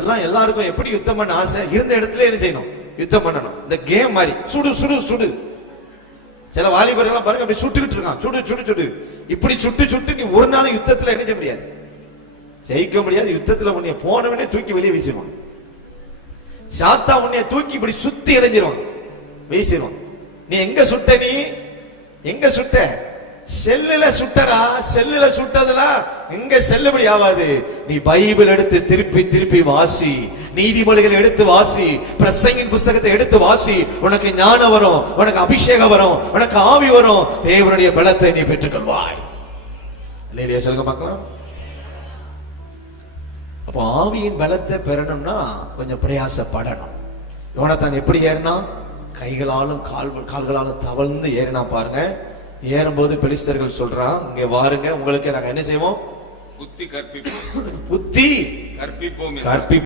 எல்லாம் எல்லாருக்கும் எப்படி யுத்தம் பண்ண ஆசை? இருந்த இடத்துல என்ன செய்யணும்? யுத்தம் பண்ணணும். இந்த கேம் மாதிரி சுடு சுடு சுடு. சில வாலிபர்கள் பாருங்க அப்படி சுட்டுக்கிட்டு இருக்கான், சுடு சுடு சுடு. இப்படி சுட்டு சுட்டு நீ ஒரு நாள் யுத்தத்துல என்ன செய்ய முடியாது, ஜெயிக்க முடியாது. யுத்தத்துல உன்னைய போனவனே தூக்கி வெளியே வீசிடுவான். சாத்தா உன்னைய தூக்கி இப்படி சுத்தி இறைஞ்சிருவான், வீசிடுவான். நீ எங்க சுட்ட? நீ எங்க சுட்ட? செல்லுல சுட்டடா. செல்லுல சுட்டதுல எங்க செல்லுபடி ஆகாது. நீ பைபிள் எடுத்து திருப்பி திருப்பி வாசி, நீதிமொழிகள் எடுத்து வாசி, பிரசங்கின் புஸ்தகத்தை எடுத்து வாசி. உனக்கு ஞானம் வரும், உனக்கு அபிஷேகம் வரும், உனக்கு ஆவி வரும். தேவனுடைய பலத்தை நீ பெற்றுக்கொள்வாய். இல்லையா? சொல்லுங்க பார்க்கலாம். அப்போ ஆவியின் பலத்தை பெறணும்னா கொஞ்சம் பிரயாசப்படணும். யோனத்தான் எப்படி ஏறினா? கைகளாலும் கால்களாலும் தவழ்ந்து ஏறினா பாருங்க. ஏறும்போது பெலிஸ்தர்கள் சொல்றான், இங்க வாருங்க, உங்களுக்கு நாங்க என்ன செய்வோம்? புத்தி கற்பிப்போம்.